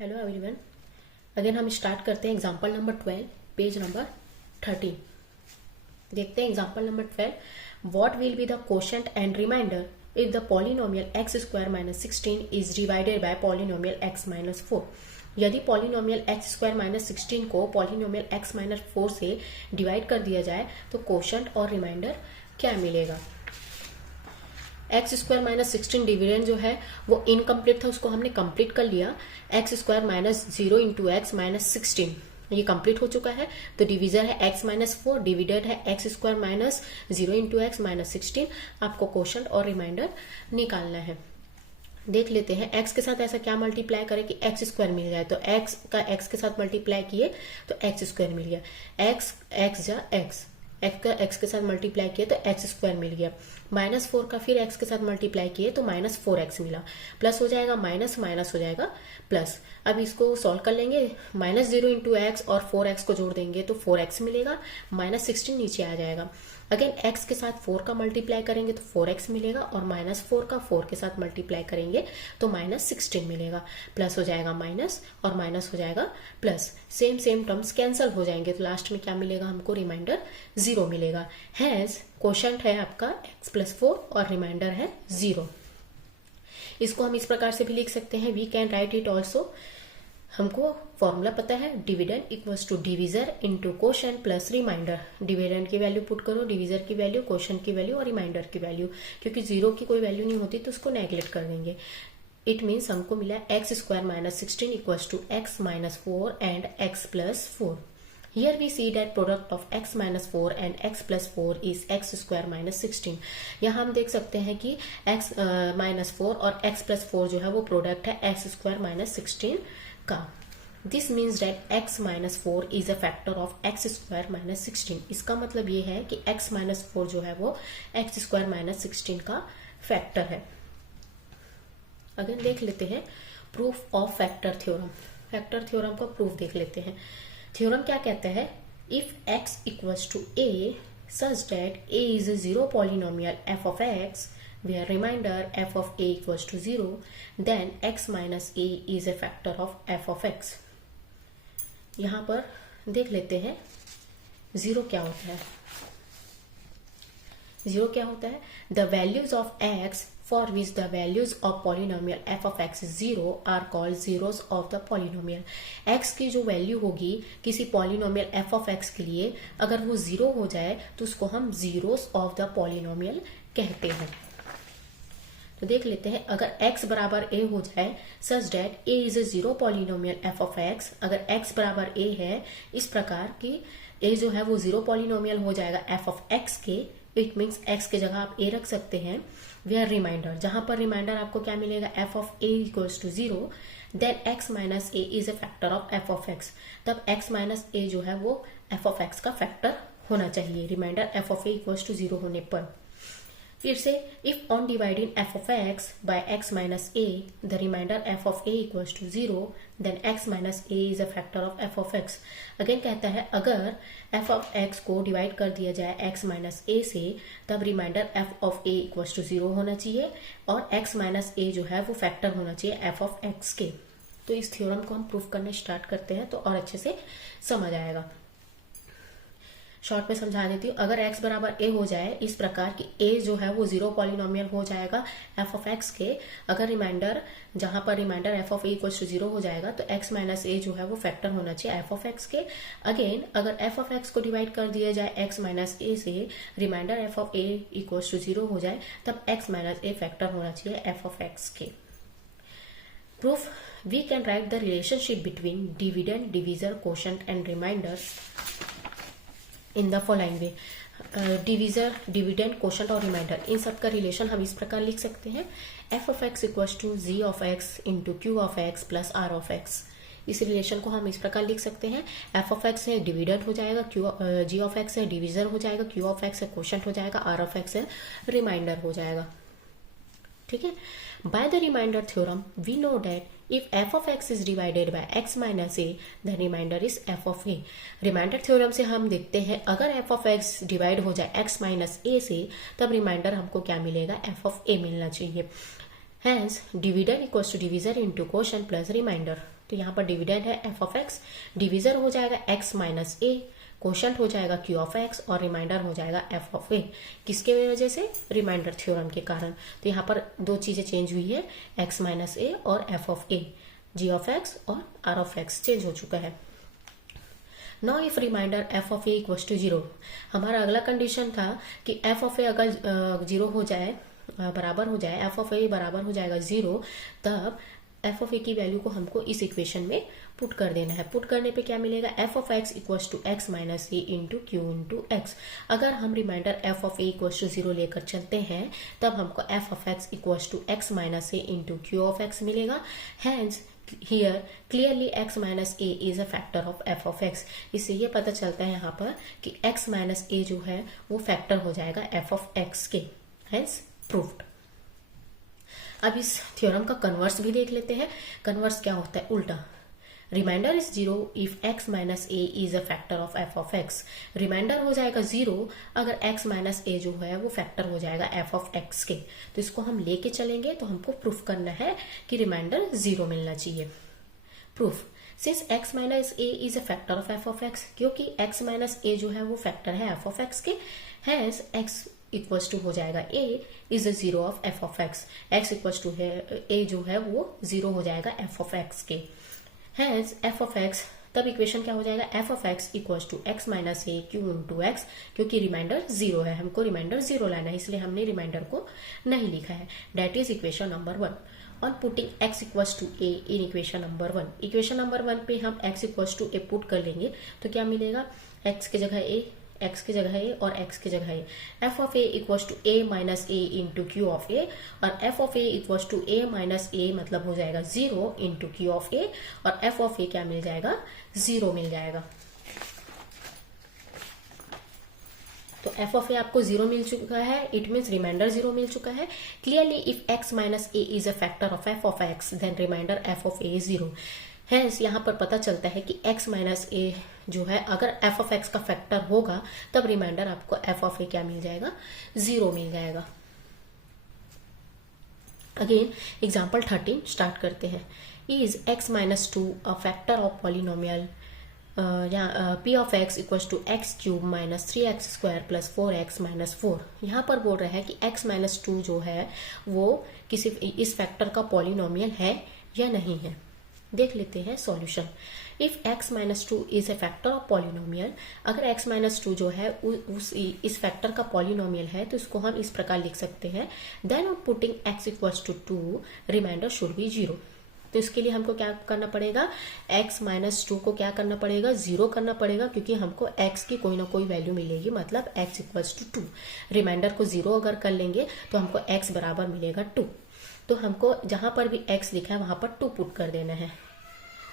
Hello everyone. Again हम start करते हैं एग्जांपल नंबर 12 पेज नंबर 13। देखते हैं example number 12। What will be the quotient and remainder if the polynomial x square minus 16 is divided by polynomial x minus 4। यदि polynomial x square minus 16 को polynomial x minus 4 से divide कर दिया जाए तो quotient और रिमाइंडर क्या मिलेगा। एक्स स्क्वायर माइनस 16 डिविडेंड जो है वो इनकम्प्लीट था, उसको हमने कंप्लीट कर लिया। X square minus 0 into x minus 16 ये कंप्लीट हो चुका है। तो डिविजर है एक्स माइनस 4, डिविडेड है x square minus 0 into x minus 16। आपको क्वोशंट और रिमाइंडर निकालना है। देख लेते हैं एक्स के साथ ऐसा क्या मल्टीप्लाई करे कि एक्स स्क्वायर मिल जाए। तो एक्स का एक्स के साथ मल्टीप्लाई किए तो एक्स स्क्वायर मिल गया। एक्स एक्स जा एक्स, एक्स का एक्स के साथ मल्टीप्लाई किए तो एक्स स्क्वायर मिल गया। माइनस 4 का फिर एक्स के साथ मल्टीप्लाई किए तो माइनस 4x मिला। प्लस हो जाएगा माइनस, माइनस हो जाएगा प्लस। अब इसको सॉल्व कर लेंगे। माइनस 0 इंटू एक्स और 4x को जोड़ देंगे तो 4x मिलेगा। माइनस 16 नीचे आ जाएगा। अगेन x के साथ 4 का मल्टीप्लाई करेंगे तो 4x मिलेगा और माइनस 4 का 4 के साथ मल्टीप्लाई करेंगे तो माइनस 16 मिलेगा। प्लस हो जाएगा माइनस और माइनस हो जाएगा plus. Same same terms cancel हो जाएंगे तो लास्ट में क्या मिलेगा हमको, रिमाइंडर 0 मिलेगा। हैज क्वोशंट है आपका x प्लस 4 और रिमाइंडर है 0। इसको हम इस प्रकार से भी लिख सकते हैं, we can write it also. हमको फॉर्मूला पता है, dividend equals to divisor into quotient plus remainder. Dividend की वैल्यू पुट करो, डिविजर की वैल्यू, क्वोशंट की वैल्यू और रिमाइंडर की वैल्यू। क्योंकि 0 की कोई वैल्यू नहीं होती तो उसको नेग्लेक्ट कर देंगे। इट मीन्स हमको मिला x square minus 16 equals to x minus 4 and x plus 4। Here we see that product of x minus 4 and x plus 4 is x square minus 16। यहाँ हम देख सकते हैं कि x minus 4 और x plus 4 जो है वो प्रोडक्ट है x square minus 16 का। This means that x minus 4 is a factor of x square minus 16। इसका मतलब ये है कि x minus 4 जो है वो x square minus 16 का फैक्टर है। अगर देख लेते हैं proof of factor theorem. Factor theorem का प्रूफ देख लेते हैं। थ्योरम क्या कहता है, if x equals to a such that a is a zero polynomial f of x where remainder f of a equals to 0 then x minus a is a factor of f of x। यहाँ पर देख लेते हैं zero क्या होता है। Zero क्या होता है, the values of x for which the values of polynomial f of x is 0 are called zeros of the polynomial। x की जो वैल्यू होगी किसी पॉलिनोमियल f of x के लिए, अगर वो 0 हो जाए तो उसको हम zeros of the polynomial कहते हैं। तो देख लेते हैं, अगर x बराबर a हो जाए such that a is a zero polynomial f of x, अगर x बराबर a है इस प्रकार की a जो है वो 0 पॉलिनोमियल हो जाएगा f of x के। इट मीन्स x की जगह आप a रख सकते हैं। वेयर रिमाइंडर, जहां पर रिमाइंडर आपको क्या मिलेगा, f of a equals to 0 then x minus a is a factor of f of x। तब x माइनस a जो है वो f ऑफ x का फैक्टर होना चाहिए remainder f of a equals to 0 होने पर। फिर से if on dividing f of x by x minus a the remainder f of a equals to 0 then x minus a is a factor of f of x। Again कहता है अगर f of x को divide कर दिया जाए x minus a से तब remainder f of a equals to 0 होना चाहिए और x माइनस a जो है वो फैक्टर होना चाहिए f ऑफ x के। तो इस थ्योरम को हम प्रूफ करना स्टार्ट करते हैं तो और अच्छे से समझ आएगा। शॉर्ट में समझा देती हूँ। अगर x बराबर a हो जाए इस प्रकार की a जो है वो 0 पॉलिनोमियल हो जाएगा f ऑफ x के। अगर रिमाइंडर, जहां पर remainder f of a equals to 0 हो जाएगा तो x माइनस a जो है वो फैक्टर होना चाहिए f ऑफ x के। अगेन अगर f ऑफ x को डिवाइड कर दिया जाए x माइनस a से, remainder f of a equals to 0 हो जाए तब x माइनस a फैक्टर होना चाहिए f ऑफ x के। Proof, we can write the relationship between dividend, divisor, quotient and remainder in the following way. Divisor, dividend, quotient और remainder इन सब का रिलेशन हम इस प्रकार लिख सकते हैं, f of x equals to g of x into q of x plus r of x। इस रिलेशन को हम इस प्रकार लिख सकते हैं, f ऑफ x है डिविडेंड हो जाएगा, g ऑफ x है डिविजर हो जाएगा, q ऑफ x है क्वोशंट हो जाएगा, r ऑफ x है रिमाइंडर हो जाएगा। ठीक है। By the remainder theorem we know that if f of x is divided by x minus a the remainder is f of a। Remainder theorem से हम देखते हैं अगर f ऑफ x डिवाइड हो जाए x माइनस a से तब reminder हमको क्या मिलेगा, f ऑफ a मिलना चाहिए। Hence, dividend equals to divisor into quotient plus remainder। तो यहाँ पर डिविडेंड है एफ ऑफ एक्स, डिविजन हो जाएगा एक्स माइनस ए, क्वोशंट हो जाएगा क्यू ऑफ एक्स और रिमाइंडर हो जाएगा एफ ऑफ ए। किसके वजह से? रिमाइंडर थ्योरम के कारण। तो यहाँ पर दो चीजें चेंज हुई है, एक्स माइनस ए और f of a, g of x और आर ऑफ एक्स चेंज हो चुका है। Now if remainder f of a equals to zero, हमारा अगला कंडीशन था कि एफ ऑफ ए अगर जीरो हो जाए, बराबर हो जाए, एफ ऑफ ए बराबर हो जाएगा जीरो, तब एफ ऑफ ए की वैल्यू को हमको इस इक्वेशन में पुट कर देना है। पुट करने पे क्या मिलेगा? F of x equals to x minus a into q into x. अगर हम remainder f of a equals to zero लेकर चलते हैं तब हमको f of x equals to x minus a into q of x मिलेगा। Hence here clearly x minus a is a factor of f of x। इससे ये पता चलता है यहाँ पर कि x माइनस ए जो है वो फैक्टर हो जाएगा f ऑफ x के। Hence proved. अब इस थ्योरम का कन्वर्स भी देख लेते हैं। कन्वर्स क्या होता है? उल्टा। Remainder is zero if x minus a is a factor of f of x। Remainder हो जाएगा जीरो अगर x माइनस ए जो है वो फैक्टर हो जाएगा f ऑफ x के। तो इसको हम लेके चलेंगे तो हमको प्रूफ करना है कि रिमाइंडर जीरो मिलना चाहिए। Proof, since x minus a is a factor of f of x, क्योंकि x माइनस ए जो है वो फैक्टर है f ऑफ x के, हैंस x इक्वल्स टू हो जाएगा a is a zero of f of x। x equals to है a जो है वो जीरो हो जाएगा f ऑफ x के। हैंस एफ ऑफ एक्स, तब इक्वेशन क्या हो जाएगा? F of x equals to x minus a q into x, क्योंकि रिमाइंडर जीरो है, हमको रिमाइंडर जीरो लाना है, इसलिए हमने रिमाइंडर को नहीं लिखा है। That is equation number 1। On putting x equals to a in equation number 1, equation number 1 पे हम x equals to a put कर लेंगे तो क्या मिलेगा? एक्स की जगह ए, एक्स की जगह ए और एक्स की जगह a. F of a equals to a minus a into q of a, और f of a equals to a minus a मतलब हो जाएगा zero into q of a, और एफ ऑफ ए क्या मिल जाएगा? जीरो मिल जाएगा। तो एफ ऑफ ए आपको जीरो मिल चुका है, इट मीन्स रिमाइंडर जीरो मिल चुका है। Clearly if x minus a is a factor of f of x then remainder f of a is zero. Hence यहाँ पर पता चलता है कि x माइनस ए जो है अगर f ऑफ x का फैक्टर होगा तब रिमाइंडर आपको f ऑफ ए क्या मिल जाएगा? जीरो मिल जाएगा। अगेन एग्जाम्पल 13 स्टार्ट करते हैं। Is x minus two a factor of polynomial p of x equals to x cube minus 3x square plus 4x minus 4। यहाँ पर बोल रहा है कि x माइनस टू जो है वो किसी इस फैक्टर का पॉलिनोमियल है या नहीं है। देख लेते हैं solution. If x minus two is a factor of polynomial, अगर x माइनस टू जो है इस फैक्टर का पॉलिनोमियल है तो इसको हम इस प्रकार लिख सकते हैं, then on putting x equals to 2 remainder should be zero. तो इसके लिए हमको क्या करना पड़ेगा? x माइनस टू को क्या करना पड़ेगा? जीरो करना पड़ेगा, क्योंकि हमको x की कोई ना कोई वैल्यू मिलेगी, मतलब x इक्वल्स टू 2। रिमाइंडर को जीरो अगर कर लेंगे तो हमको x बराबर मिलेगा 2। तो हमको जहां पर भी x लिखा है वहां पर 2 पुट कर देना है।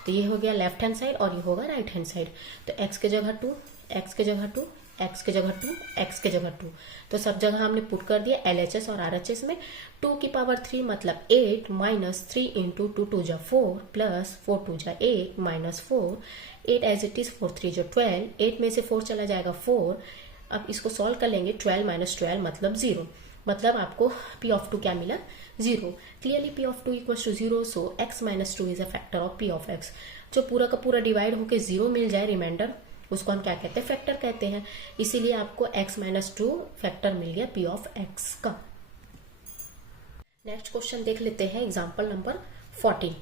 तो ये हो गया लेफ्ट हैंड साइड और ये होगा राइट हैंड साइड। तो x के जगह 2, x के जगह 2, x के जगह 2, x के जगह 2। तो सब जगह हमने पुट कर दिया LHS और RHS में। 2 की पावर 3 मतलब 8 माइनस 3 इंटू 2 2 जा 4 प्लस 4 2 जा 8 माइनस 4, 8 एज इट इज 4 3 जो 12, 8 में से 4 चला जाएगा 4। अब इसको सॉल्व कर लेंगे, 12 माइनस 12 मतलब 0, मतलब आपको P ऑफ 2 क्या मिला? Zero. Clearly P of 2 equals to zero, so x minus 2 is a factor of P of x। जो पूरा का पूरा डिवाइड होके जीरो मिल जाए रिमाइंडर, उसको हम क्या कहते हैं? फैक्टर कहते हैं। इसीलिए आपको x माइनस 2 फैक्टर मिल गया P ऑफ x का। नेक्स्ट क्वेश्चन देख लेते हैं, example number 14।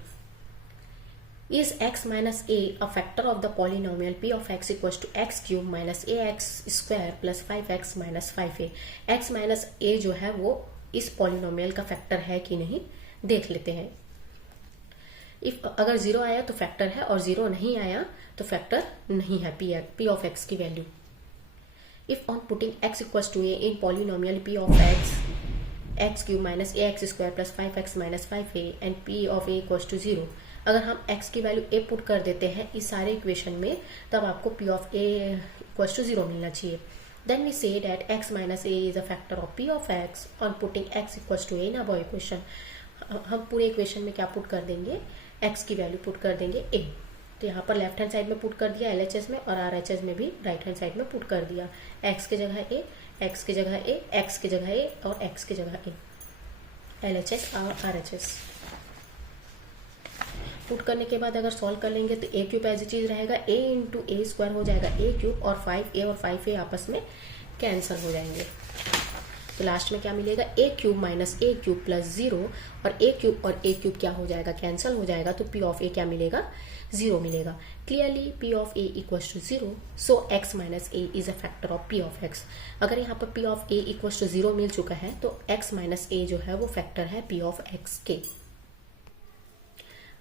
Is x minus a a factor of the polynomial p of x equals to x cube minus ax square plus 5x minus 5a? x minus a जो है वो इस polynomial का factor है कि नहीं देख लेते हैं। इफ अगर जीरो आया तो फैक्टर है और जीरो नहीं आया तो फैक्टर नहीं है p ऑफ x की value. If on putting x equals to a in polynomial p of x cube minus ax square plus 5x minus 5a and p of a equals to zero, अगर हम x की value a put कर देते हैं इस सारे equation में तब आपको p of a equals to zero मिलना चाहिए। Then we say that x minus a is a factor of p of x on putting x equals to a in above equation. हम पूरे इक्वेशन में क्या put कर देंगे? x की value put कर देंगे a। तो यहाँ पर लेफ्ट हैंड साइड में पुट कर दिया LHS में और RHS में भी राइट हैंड साइड में पुट कर दिया। x की जगह a, x की जगह a, x की जगह a और x की जगह a, LHS और RHS। पुट करने के बाद अगर सॉल्व कर लेंगे तो ए क्यूब एज ए चीज रहेगा, ए इंटू ए स्क्वायर हो जाएगा ए क्यूब, और 5a और 5a आपस में कैंसिल हो जाएंगे। तो लास्ट में क्या मिलेगा, ए क्यूब माइनस ए क्यूब प्लस 0, और ए क्यूब क्या हो जाएगा, कैंसिल हो जाएगा। तो पी ऑफ ए क्या मिलेगा, 0 मिलेगा। Clearly p of a equals to 0, so x minus a is a factor of p of x। अगर यहाँ पर p of a equals to 0 मिल चुका है तो x माइनस ए जो है वो फैक्टर है पी ऑफ x के।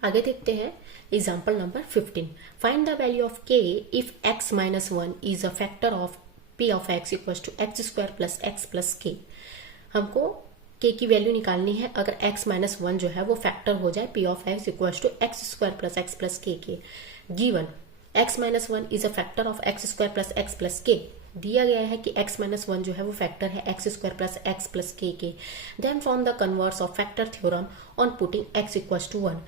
आगे देखते हैं example number 15। Find the value of k if x minus 1 is a factor of p of x equals to x square plus x plus k. हमको k की वैल्यू निकालनी है अगर x माइनस 1 जो है वो फैक्टर हो जाए p of x equals to x square plus x plus k. Given x minus 1 is a factor of x square plus x plus k. दिया गया है कि x माइनस 1 जो है वो फैक्टर है x square plus k. Then form the converse of factor theorem on putting x equals to 1।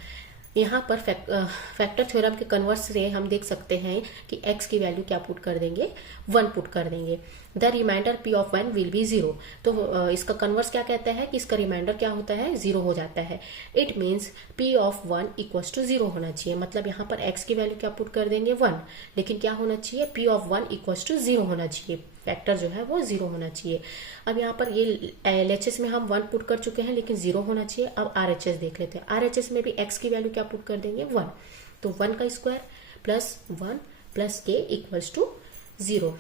यहाँ पर फैक्टर थ्योरम के कन्वर्स से हम देख सकते हैं कि x की वैल्यू क्या पुट कर देंगे, 1 पुट कर देंगे। The remainder p of 1 will be 0। तो इसका कन्वर्स क्या कहता है कि इसका रिमाइंडर क्या होता है, 0 हो जाता है। It means p of 1 equals to 0 होना चाहिए। मतलब यहाँ पर x की वैल्यू क्या पुट कर देंगे, 1, लेकिन क्या होना चाहिए, p ऑफ 1 इक्वल्स टू 0 होना चाहिए। फैक्टर जो है वो 0 होना चाहिए। अब यहाँ पर ये LHS में हम 1 पुट कर चुके हैं लेकिन 0 होना चाहिए। अब RHS देख लेते हैं। RHS में भी x की वैल्यू क्या पुट कर देंगे, 1। तो 1 का स्क्वायर प्लस 1 प्लस के इक्वल्स टू 0।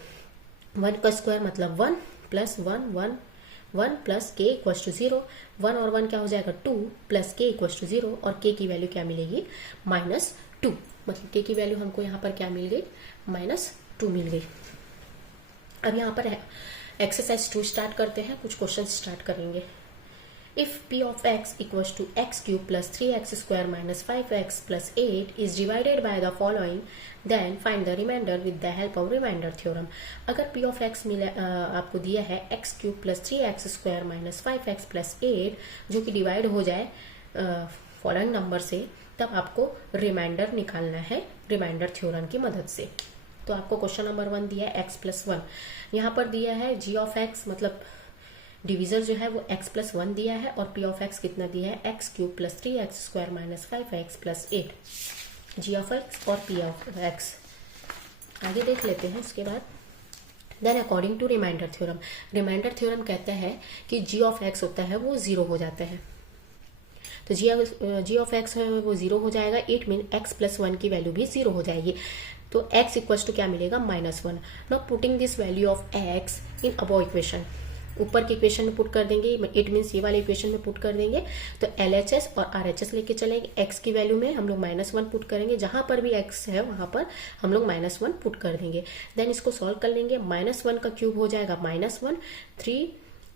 1 का स्क्वायर मतलब 1 प्लस 1 प्लस के इक्वल्स टू 0। 1 और 1 क्या हो जाएगा, 2 प्लस के इक्वल्स टू 0, और के की वैल्यू क्या मिलेगी, -2। मतलब के की वैल्यू हमको यहाँ पर क्या मिल गई, -2 मिल गई। अब यहाँ पर एक्सरसाइज 2 स्टार्ट करते हैं, कुछ क्वेश्चन स्टार्ट करेंगे। If p of x equals to x cube plus 3x square minus 5x plus 8 is divided by the following, then find the remainder with the help of remainder theorem. अगर p of x आपको दिया है x cube plus 3x square minus 5x plus 8 जो कि divide हो जाए following number से, तब आपको रिमाइंडर निकालना है रिमाइंडर थ्योरम की मदद से। तो आपको क्वेश्चन नंबर 1 दिया है x प्लस 1। यहाँ पर दिया है g ऑफ x, मतलब डिविजर जो है वो x प्लस 1 दिया है, और p ऑफ x कितना दिया है, x cube plus 3x square minus 5x plus 8। g of x और p ऑफ x आगे देख लेते हैं। उसके बाद then according to remainder theorem, remainder theorem कहता है कि g ऑफ x होता है वो 0 हो जाता है। तो g ऑफ x है वो 0 हो जाएगा। इट मीन x प्लस 1 की वैल्यू भी 0 हो जाएगी। तो x इक्वल्स टू क्या मिलेगा, -1। Now putting this value of x in above equation, ऊपर की इक्वेशन में पुट कर देंगे। इट मीन्स ये वाले इक्वेशन में पुट कर देंगे। तो LHS और RHS लेके चलेंगे। x की वैल्यू में हम लोग -1 पुट करेंगे, जहां पर भी x है वहां पर हम लोग -1 पुट कर देंगे। देन इसको सॉल्व कर लेंगे। -1 का क्यूब हो जाएगा -1, 3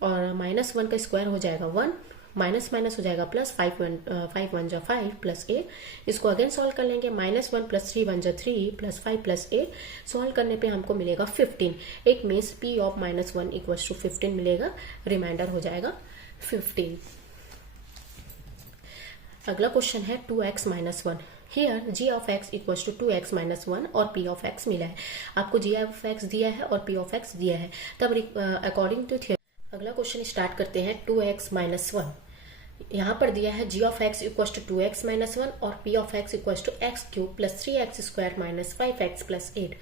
और -1 का स्क्वायर हो जाएगा 1, माइनस माइनस हो जाएगा प्लस, 5 1 जा 5 प्लस 8। इसको अगेन सॉल्व कर लेंगे। -1 प्लस 3 1 जा 3 प्लस 5 प्लस 8। सॉल्व करने पे हमको मिलेगा 15। एक means p of -1 equals to 15 मिलेगा। रिमाइंडर हो जाएगा 15। अगला क्वेश्चन है 2x minus 1। Here g of x equals to 2x minus 1 और p ऑफ x मिला है। आपको g ऑफ x दिया है और p ऑफ x दिया है। तब अकॉर्डिंग टू थियरम अगला क्वेश्चन स्टार्ट करते हैं। 2x माइनस 1 यहाँ पर दिया है g of x equals to 2x minus 1 और p of x equals to x cube plus 3x square minus 5x plus 8।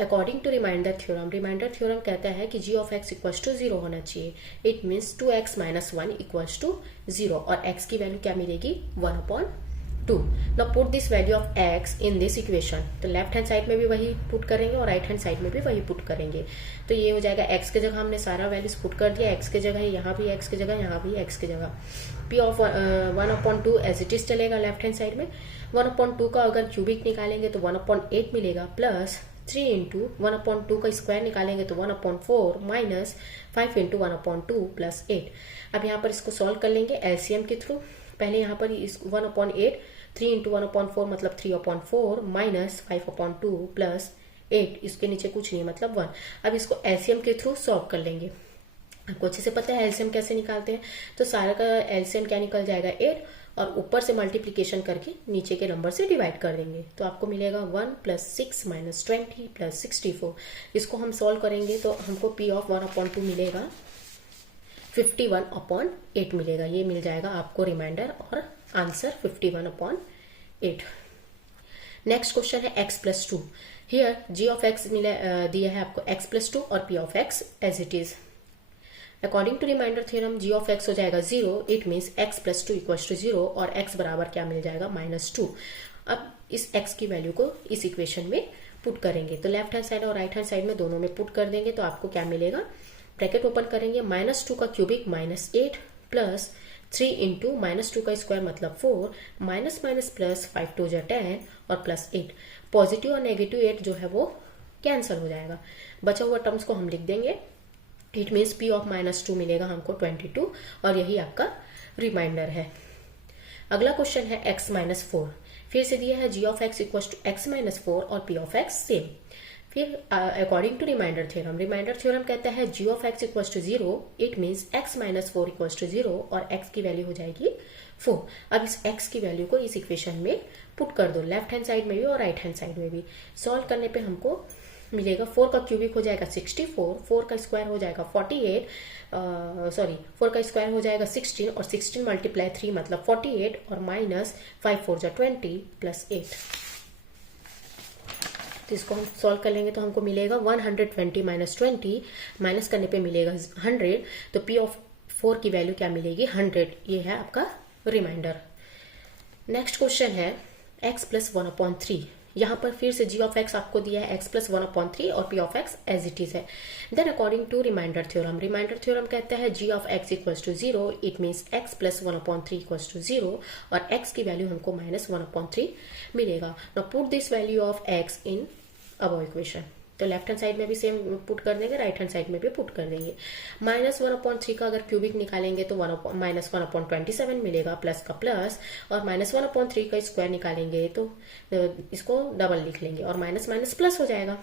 According to remainder theorem, remainder theorem कहता है कि g of x equals to 0 होना चाहिए। It means 2x minus 1 equals to 0, और x की value क्या मिलेगी, 1/2। Now put this value of x in this equation. तो लेफ्ट हैंड साइड में भी वही पुट करेंगे और राइट हैंड साइड में भी वही पुट करेंगे। तो ये हो जाएगा x के जगह हमने सारा वैल्यूज पुट कर दिया। x के जगह यहाँ भी x के जगह, यहाँ भी x के जगह। p of 1/2 as it is चलेगा लेफ्ट हैंड साइड में। 1/2 का अगर क्यूबिक निकालेंगे तो 1/8 मिलेगा, प्लस 3 इंटू 1/2 का स्क्वायर निकालेंगे तो 1/4 माइनस 5 इंटू 1/2 प्लस 8। अब यहाँ पर इसको सॉल्व कर लेंगे एलसीएम के थ्रू। पहले यहाँ पर 1/8, 3 इंटू 1/4 मतलब 3/4 माइनस 5/2 प्लस 8, इसके नीचे कुछ नहीं मतलब 1। अब इसको एलसीएम के थ्रू सॉल्व कर लेंगे। आपको अच्छे से पता है एलसीएम कैसे निकालते हैं। तो सारा का एलसीएम क्या निकल जाएगा, 8, और ऊपर से मल्टीप्लीकेशन करके नीचे के नंबर से डिवाइड कर देंगे। तो आपको मिलेगा 1 प्लस 6 माइनस 20 प्लस 64। इसको हम सॉल्व करेंगे तो हमको p ऑफ 1/2 मिलेगा 51/8 मिलेगा। ये मिल जाएगा आपको रिमाइंडर और आंसर 51/8 8। नेक्स्ट क्वेश्चन है x plus 2। Here g of x दिया है आपको x प्लस 2 और p of x as it is. According to remainder theorem g of x हो जाएगा 0, it means x plus 2 equals to 0 और x बराबर क्या मिल जाएगा -2। अब इस x की वैल्यू को इस इक्वेशन में पुट करेंगे, तो लेफ्ट हैंड साइड और राइट हैंड साइड में दोनों में पुट कर देंगे तो आपको क्या मिलेगा, ब्रैकेट ओपन करेंगे, -2 का क्यूबिक -8 प्लस 3 इंटू -2 का स्क्वायर मतलब 4 माइनस माइनस प्लस 5 2 जा 10 और प्लस 8। पॉजिटिव और नेगेटिव 8 जो है वो कैंसिल हो जाएगा, बचा हुआ टर्म्स को हम लिख देंगे। इट मीन्स p ऑफ -2 मिलेगा हमको 22 और यही आपका रिमाइंडर है। अगला क्वेश्चन है x -4। फिर से दिया है g of x equals to x -4 और p ऑफ x सेम। फिर अकॉर्डिंग टू रिमाइंडर थ्योरम कहता है g of x equals to 0, it means x -4 equals to 0 और x की वैल्यू हो जाएगी 4। अब इस x की वैल्यू को इस इक्वेशन में पुट कर दो, लेफ्ट हैंड साइड में भी और राइट हैंड साइड में भी। सॉल्व करने पे हमको मिलेगा 4 का क्यूबिक हो जाएगा 64, 4 का स्क्वायर हो जाएगा 48, 4 का स्क्वायर हो जाएगा 16 और 16 मल्टीप्लाई 3 मतलब 48 और माइनस 5 4 जा 20 प्लस 8। तो इसको हम सॉल्व कर लेंगे तो हमको मिलेगा 120 माइनस 20, माइनस करने पे मिलेगा 100, तो p ऑफ 4 की वैल्यू क्या मिलेगी 100। ये है आपका रिमाइंडर। नेक्स्ट क्वेश्चन है x प्लस 1/3। यहाँ पर फिर से g ऑफ x आपको दिया है x प्लस 1/3 और p of x as it is है। Then according to remainder theorem कहता है g of x equals to 0, it means x plus 1/3 equals to 0 और x की वैल्यू हमको -1/3 मिलेगा। Now put this value of x in above equation, तो left hand side में भी सेम पुट कर देंगे, राइट हैंड साइड में भी पुट कर देंगे। -1/3 का अगर क्यूबिक निकालेंगे तो -1/27 मिलेगा, प्लस का प्लस, और -1/3 का स्क्वायर निकालेंगे तो इसको डबल लिख लेंगे और माइनस माइनस प्लस हो जाएगा,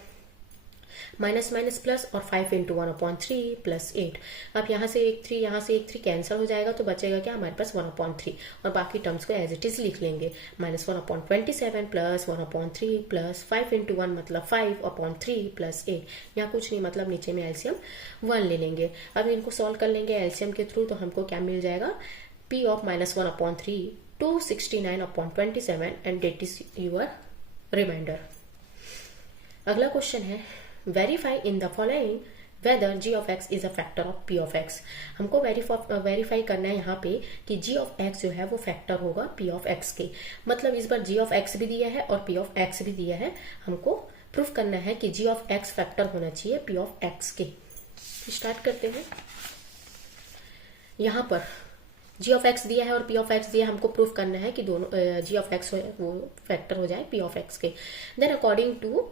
माइनस माइनस प्लस और 5 इंटू 1/3 प्लस 8। अब यहाँ से एक 3 यहाँ से एक 3 कैंसिल हो जाएगा तो बचेगा क्या हमारे पास 1/3 और बाकी टर्म्स को एज इट इज लिख लेंगे। -1/27 प्लस 1/3 प्लस 5 इंटू 1 मतलब 5/3 प्लस 8। यहाँ कुछ नहीं मतलब नीचे में एलसीएम 1 ले लेंगे। अब इनको सॉल्व कर लेंगे एलसीएम के थ्रू तो हमको क्या मिल जाएगा, p of -1/3 269/27 and that is your remainder. अगला क्वेश्चन है verify in the following whether g of x is a factor of p of x। हमको वेरीफाई करना है यहाँ पे कि g ऑफ x जो है वो फैक्टर होगा p ऑफ x के। मतलब इस बार g ऑफ x भी दिया है और p ऑफ x भी दिया है, हमको प्रूफ करना है कि g ऑफ x फैक्टर होना चाहिए p ऑफ x के। स्टार्ट करते हैं। यहाँ पर g ऑफ x दिया है और p ऑफ x दिया है, हमको प्रूफ करना है कि दोनों g ऑफ x वो फैक्टर हो जाए p ऑफ x के। Then according to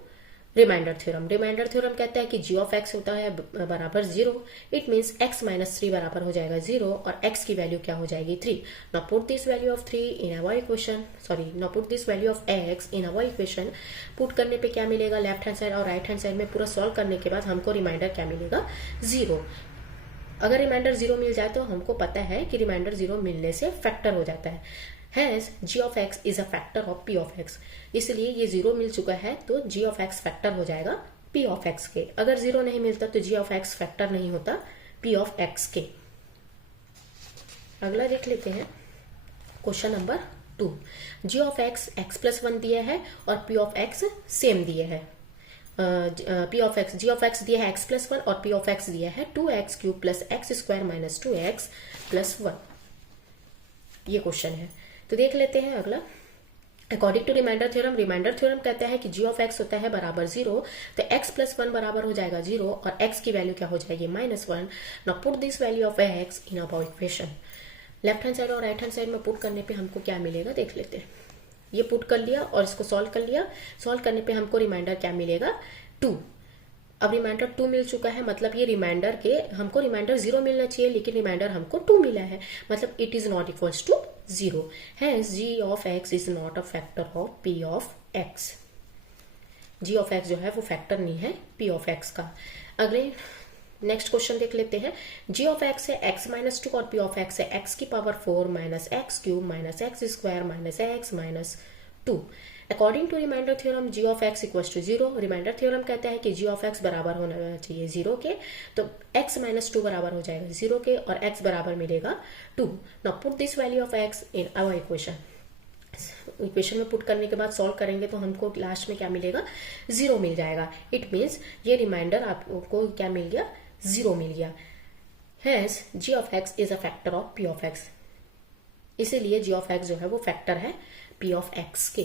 remainder theorem कहता है कि g ऑफ x होता है बराबर 0, इट मीन्स x माइनस 3 बराबर हो जाएगा 0 और x की वैल्यू क्या हो जाएगी 3। Now put this value of 3 in our equation, now put this value of x in our equation. Put करने पे क्या मिलेगा, लेफ्ट हैंड साइड और राइट हैंड साइड में पूरा सॉल्व करने के बाद हमको रिमाइंडर क्या मिलेगा 0। अगर रिमाइंडर 0 मिल जाए तो हमको पता है कि रिमाइंडर 0 मिलने से फैक्टर हो जाता है। Hence, g of x is a factor of p of x। इसलिए ये 0 मिल चुका है तो g of x फैक्टर हो जाएगा p of x के। अगर 0 नहीं मिलता तो g of x फैक्टर नहीं होता p of x के। अगला देख लेते हैं question number 2। g of x x plus 1 दिया है और p of x सेम दिया है। p of x g of x दिया है x प्लस 1 और p of x दिया है 2x³ plus x square minus 2x plus 1। ये क्वेश्चन है तो देख लेते हैं अगला। अकॉर्डिंग टू रिमाइंडर थ्योरम कहता है कि g ऑफ x होता है बराबर 0, तो x प्लस 1 बराबर हो जाएगा 0 और x की वैल्यू क्या हो जाएगी -1। Now put this value of x in our equation. Left hand side और राइट हैंड साइड में पुट करने पे हमको क्या मिलेगा देख लेते हैं। ये पुट कर लिया और इसको सॉल्व कर लिया। सॉल्व करने पे हमको रिमाइंडर क्या मिलेगा 2। अब रिमाइंडर 2 मिल चुका है, मतलब ये रिमाइंडर के हमको रिमाइंडर 0 मिलना चाहिए लेकिन रिमाइंडर हमको 2 मिला है, मतलब it is not equals to 0। Hence, g of x is not a factor of p of x। g of x जो है वो फैक्टर नहीं है p of x का। अगले नेक्स्ट क्वेश्चन देख लेते हैं। g of x है x माइनस 2 और p of x है x की power 4 minus x³ minus x square minus x minus 2। According to remainder theorem g of x equals to 0। Remainder theorem कहता है कि g ऑफ x बराबर होना चाहिए 0 के, तो x माइनस 2 बराबर हो जाएगा 0 के और x बराबर मिलेगा 2। Now put this value of x in our equation. Equation में पुट करने के बाद सॉल्व करेंगे तो हमको लास्ट में क्या मिलेगा, 0 मिल जाएगा। इट मीन्स ये रिमाइंडर आपको क्या मिल गया, 0 मिल गया। Hence g of x is a factor of p of x, इसीलिए g of x जो है वो फैक्टर है p of x के।